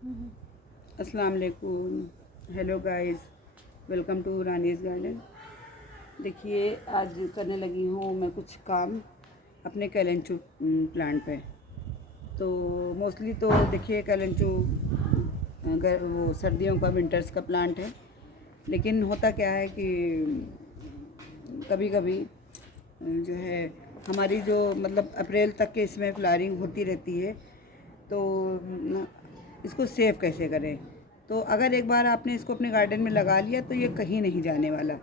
अस्सलाम वालेकुम, hello guys, welcome to Rani's garden. देखिए आज करने लगी हूँ मैं कुछ काम अपने कैलेंचू प्लांट पे। तो मोस्टली तो देखिए कैलेंचू अगर वो सर्दियों का विंटर्स का प्लांट है, लेकिन होता क्या है कि कभी कभी जो है हमारी जो मतलब अप्रैल तक के इसमें फ्लावरिंग होती रहती है। तो इसको सेव कैसे करें? तो अगर एक बार आपने इसको अपने गार्डन में लगा लिया तो ये कहीं नहीं जाने वाला,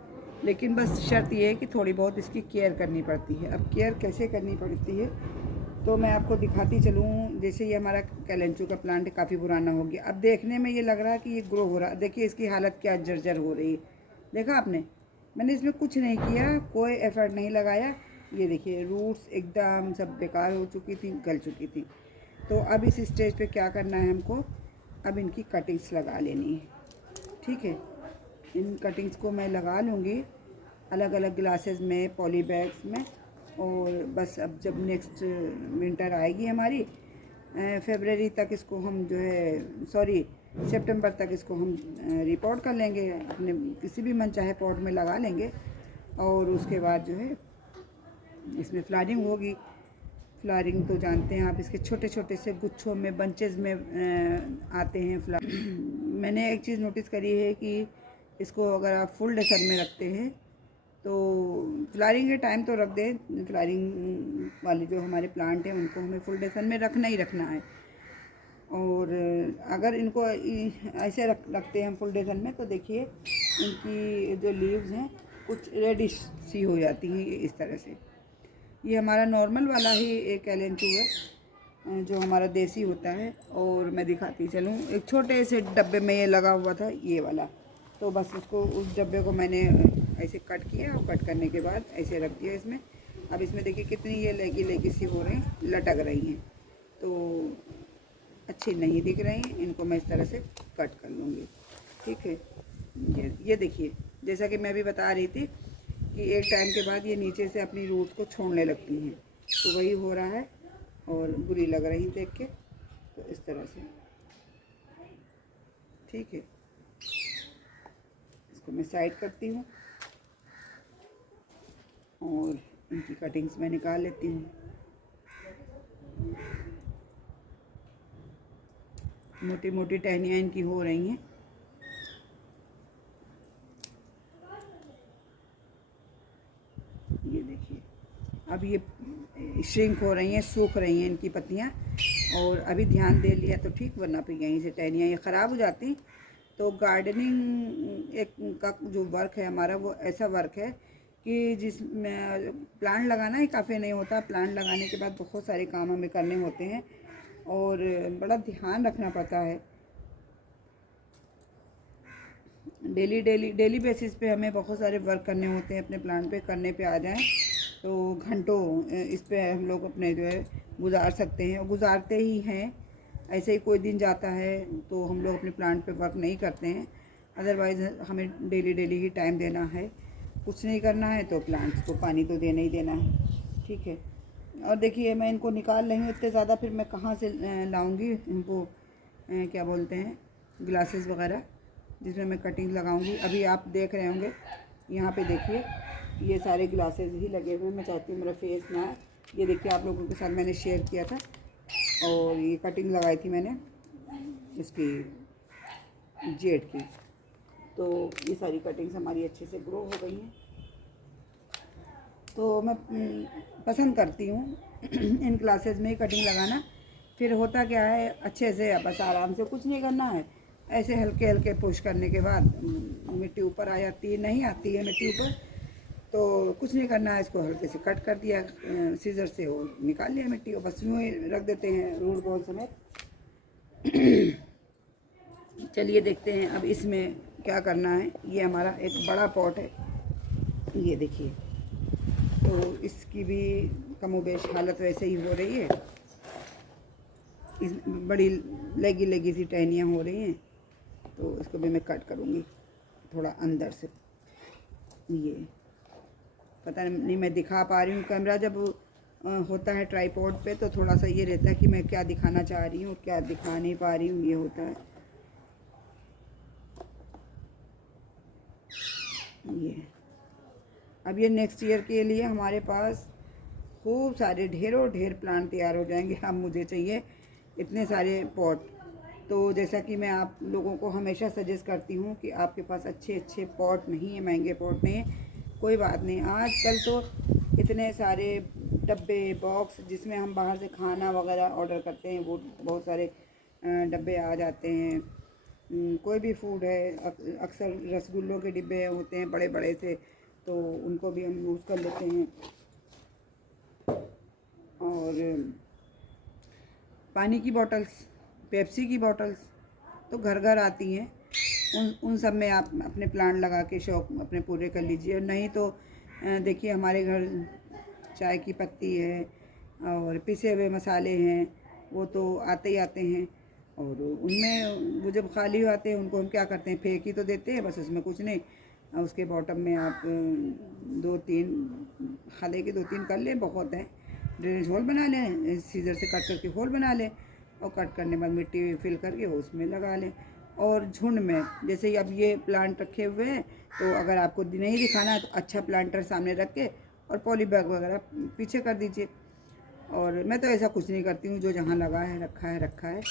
लेकिन बस शर्त ये है कि थोड़ी बहुत इसकी केयर करनी पड़ती है। अब केयर कैसे करनी पड़ती है तो मैं आपको दिखाती चलूँ। जैसे ये हमारा कैलेंचू का प्लांट काफ़ी पुराना हो गया, अब देखने में ये लग रहा है कि ये ग्रो हो रहा है। देखिए इसकी हालत क्या जर्जर हो रही है, देखा आपने? मैंने इसमें कुछ नहीं किया, कोई एफर्ट नहीं लगाया। ये देखिए रूट्स एकदम सब बेकार हो चुकी थी, गल चुकी थी। तो अब इस स्टेज पे क्या करना है हमको, अब इनकी कटिंग्स लगा लेनी है। ठीक है, इन कटिंग्स को मैं लगा लूँगी अलग अलग ग्लासेस में, पॉली बैग्स में। और बस अब जब नेक्स्ट विंटर आएगी हमारी फरवरी तक, इसको हम जो है सॉरी सितंबर तक इसको हम रिपोर्ट कर लेंगे, अपने किसी भी मन चाहे पॉट में लगा लेंगे। और उसके बाद जो है इसमें फ्लावरिंग होगी। फ्लावरिंग तो जानते हैं आप, इसके छोटे छोटे से गुच्छों में, बंचेस में आते हैं फ्लावर। मैंने एक चीज़ नोटिस करी है कि इसको अगर आप फुल डे सन में रखते हैं तो फ्लावरिंग के टाइम तो रख दें, फ्लावरिंग वाले जो हमारे प्लांट हैं उनको हमें फुल डे सन में रखना ही रखना है। और अगर इनको ऐसे रखते हैं हम फुल डे सन में तो देखिए इनकी जो लीव्स हैं कुछ रेडिश सी हो जाती हैं इस तरह से। ये हमारा नॉर्मल वाला ही एक कैलेंचू है जो हमारा देसी होता है। और मैं दिखाती चलूँ, एक छोटे से डब्बे में ये लगा हुआ था ये वाला। तो बस उसको, उस डब्बे को मैंने ऐसे कट किया और कट करने के बाद ऐसे रख दिया इसमें। अब इसमें देखिए कितनी ये लेगी लेगी सी हो रही हैं, लटक रही हैं, तो अच्छी नहीं दिख रही हैं। इनको मैं इस तरह से कट कर लूँगी। ठीक है, ये देखिए जैसा कि मैं भी बता रही थी कि एक टाइम के बाद ये नीचे से अपनी रूट्स को छोड़ने लगती हैं, तो वही हो रहा है और बुरी लग रही देख के। तो इस तरह से ठीक है, इसको मैं साइड करती हूँ और इनकी कटिंग्स मैं निकाल लेती हूँ। मोटी मोटी टहनियाँ इनकी हो रही हैं। ये देखिए अब ये श्रिंक हो रही हैं, सूख रही हैं इनकी पत्तियाँ। और अभी ध्यान दे लिया तो ठीक, वरना फिर यहीं से टहनियाँ ये ख़राब हो जाती। तो गार्डनिंग एक का जो वर्क है हमारा, वो ऐसा वर्क है कि जिसमें प्लांट लगाना ही काफ़ी नहीं होता। प्लांट लगाने के बाद बहुत सारे काम हमें करने होते हैं और बड़ा ध्यान रखना पड़ता है। डेली बेसिस पे हमें बहुत सारे वर्क करने होते हैं अपने प्लांट पे। करने पे आ जाएं तो घंटों इस पे हम लोग अपने जो है गुजार सकते हैं, और गुजारते ही हैं। ऐसे ही कोई दिन जाता है तो हम लोग अपने प्लांट पे वर्क नहीं करते हैं, अदरवाइज़ हमें डेली ही टाइम देना है। कुछ नहीं करना है तो प्लांट्स को पानी तो देना ही देना है। ठीक है, और देखिए मैं इनको निकाल रही हूँ इतने ज़्यादा, फिर मैं कहाँ से लाऊंगी इनको क्या बोलते हैं ग्लासेस वगैरह जिसमें मैं कटिंग लगाऊंगी। अभी आप देख रहे होंगे यहाँ पे, देखिए ये सारे ग्लासेस ही लगे हुए हैं। मैं चाहती हूँ मेरा फेस ना, ये देखिए आप लोगों के साथ मैंने शेयर किया था और ये कटिंग लगाई थी मैंने इसकी जेड की। तो ये सारी कटिंग्स हमारी अच्छे से ग्रो हो गई हैं। तो मैं पसंद करती हूँ इन क्लासेस में ही कटिंग लगाना। फिर होता क्या है, अच्छे से बस आराम से, कुछ नहीं करना है, ऐसे हल्के हल्के पुश करने के बाद मिट्टी ऊपर आ जाती है, नहीं आती है मिट्टी ऊपर तो कुछ नहीं करना है। इसको हल्के से कट कर दिया सीजर से, वो निकाल लिया मिट्टी, और बस यूँ ही रख देते हैं रूट बॉल समेत। चलिए देखते हैं अब इसमें क्या करना है। ये हमारा एक बड़ा पॉट है, ये देखिए, तो इसकी भी कमोबेश हालत वैसे ही हो रही है। इस बड़ी लेगी लेगी सी टहनियाँ हो रही हैं, तो इसको भी मैं कट करूँगी थोड़ा अंदर से। ये पता नहीं मैं दिखा पा रही हूँ, कैमरा जब होता है ट्राईपॉड पे, तो थोड़ा सा ये रहता है कि मैं क्या दिखाना चाह रही हूँ क्या दिखा नहीं पा रही हूँ, ये होता है। ये अब ये नेक्स्ट ईयर के लिए हमारे पास खूब सारे ढेरों ढेर प्लांट तैयार हो जाएंगे। अब मुझे चाहिए इतने सारे पॉट। तो जैसा कि मैं आप लोगों को हमेशा सजेस्ट करती हूँ कि आपके पास अच्छे अच्छे पॉट नहीं है, महंगे पॉट नहीं है, कोई बात नहीं। आजकल तो इतने सारे डब्बे बॉक्स जिसमें हम बाहर से खाना वगैरह ऑर्डर करते हैं, वो बहुत सारे डब्बे आ जाते हैं। कोई भी फूड है, अक्सर रसगुल्लों के डिब्बे होते हैं बड़े बड़े से, तो उनको भी हम यूज़ कर लेते हैं। और पानी की बॉटल्स, पेप्सी की बॉटल्स तो घर घर आती हैं। उन सब में आप अपने प्लांट लगा के शौक अपने पूरे कर लीजिए। और नहीं तो देखिए हमारे घर चाय की पत्ती है और पिसे हुए मसाले हैं, वो तो आते ही आते हैं। और उनमें वो जब खाली आते हैं उनको हम क्या करते हैं, फेंक ही तो देते हैं बस, उसमें कुछ नहीं। उसके बॉटम में आप 2-3 खाले के 2-3 कर लें, बहुत है। ड्रेनेज होल बना लें, सीजर से कट करके होल बना लें, और कट करने के बाद मिट्टी फिल करके उसमें लगा लें। और झुंड में, जैसे अब ये प्लांट रखे हुए हैं, तो अगर आपको नहीं दिखाना है तो अच्छा प्लांटर सामने रख के और पॉली बैग वगैरह पीछे कर दीजिए। और मैं तो ऐसा कुछ नहीं करती हूँ, जो जहाँ लगा है रखा है।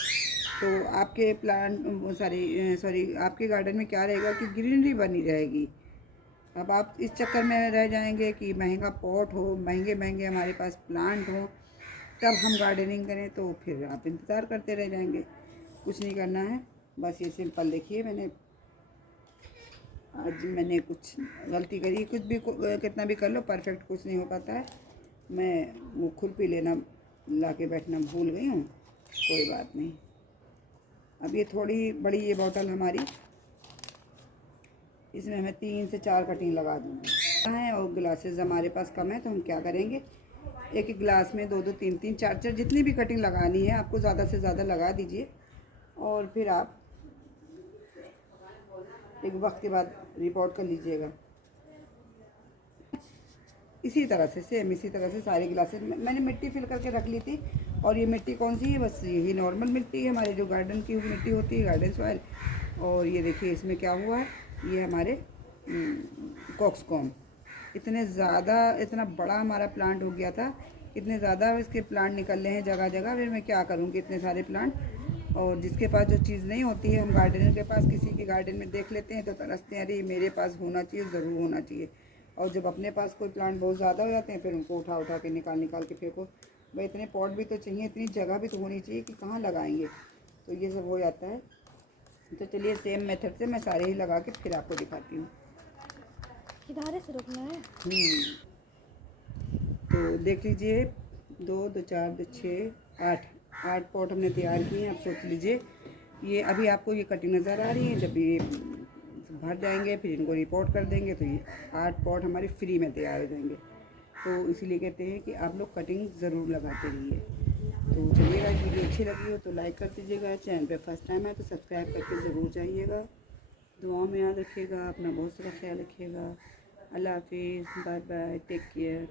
तो आपके प्लांट सॉरी आपके गार्डन में क्या रहेगा कि ग्रीनरी बनी रहेगी। अब आप इस चक्कर में रह जाएंगे कि महंगा पॉट हो, महंगे महंगे हमारे पास प्लांट हो, तब हम गार्डनिंग करें, तो फिर आप इंतज़ार करते रह जाएंगे। कुछ नहीं करना है, बस ये सिंपल। देखिए आज मैंने कुछ गलती करी, कुछ भी कितना भी कर लो परफेक्ट कुछ नहीं हो पाता है। मैं वो खुरपी लेना ला के बैठना भूल गई हूँ, कोई बात नहीं। अब ये थोड़ी बड़ी ये बॉटल हमारी, इसमें मैं 3 से 4 कटिंग लगा दूँगी है। और ग्लासेस हमारे पास कम है, तो हम क्या करेंगे, एक एक गिलास में 2-2 3-3 4-4 जितनी भी कटिंग लगानी है आपको ज़्यादा से ज़्यादा लगा दीजिए। और फिर आप एक वक्त के बाद रिपोर्ट कर लीजिएगा। इसी तरह से सेम इसी तरह से सारे गिलासेस मैंने मिट्टी फिल करके रख ली थी। और ये मिट्टी कौन सी है, बस यही नॉर्मल मिट्टी है, हमारे जो गार्डन की मिट्टी होती है, गार्डन सॉइल। और ये देखिए इसमें क्या हुआ है, ये हमारे कॉक्सकॉम इतने ज़्यादा, इतना बड़ा हमारा प्लांट हो गया था, इतने ज़्यादा इसके प्लांट निकल रहे हैं जगह जगह। फिर मैं क्या करूँगी इतने सारे प्लांट। और जिसके पास जो चीज़ नहीं होती है, हम गार्डनर के पास किसी के गार्डन में देख लेते हैं तो तरसते हैं, अरे मेरे पास होना चाहिए, ज़रूर होना चाहिए। और जब अपने पास कोई प्लांट बहुत ज़्यादा हो जाते हैं, फिर उनको उठा उठा के निकाल के फेंको। भाई इतने पॉट भी तो चाहिए, इतनी जगह भी तो होनी चाहिए कि कहाँ लगाएंगे, तो ये सब हो जाता है। तो चलिए सेम मेथड से मैं सारे ही लगा के फिर आपको दिखाती हूँ। किनारे से रुकना है। तो देख लीजिए 2 2 4 2 6 8 पॉट हमने तैयार किए हैं। आप सोच लीजिए, ये अभी आपको ये कटिंग नज़र आ रही है, जब ये भर जाएंगे फिर इनको रिपोर्ट कर देंगे तो ये 8 पॉट हमारे फ्री में तैयार हो जाएंगे। तो इसीलिए कहते हैं कि आप लोग कटिंग ज़रूर लगाते रहिए। तो चलिएगा, वीडियो अच्छी लगी हो तो लाइक कर दीजिएगा, चैनल पे फर्स्ट टाइम है तो सब्सक्राइब करके ज़रूर जाइएगा। दुआओं में याद रखिएगा, अपना बहुत सारा ख्याल रखिएगा। अल्लाह हाफिज़, बाय बाय, टेक केयर।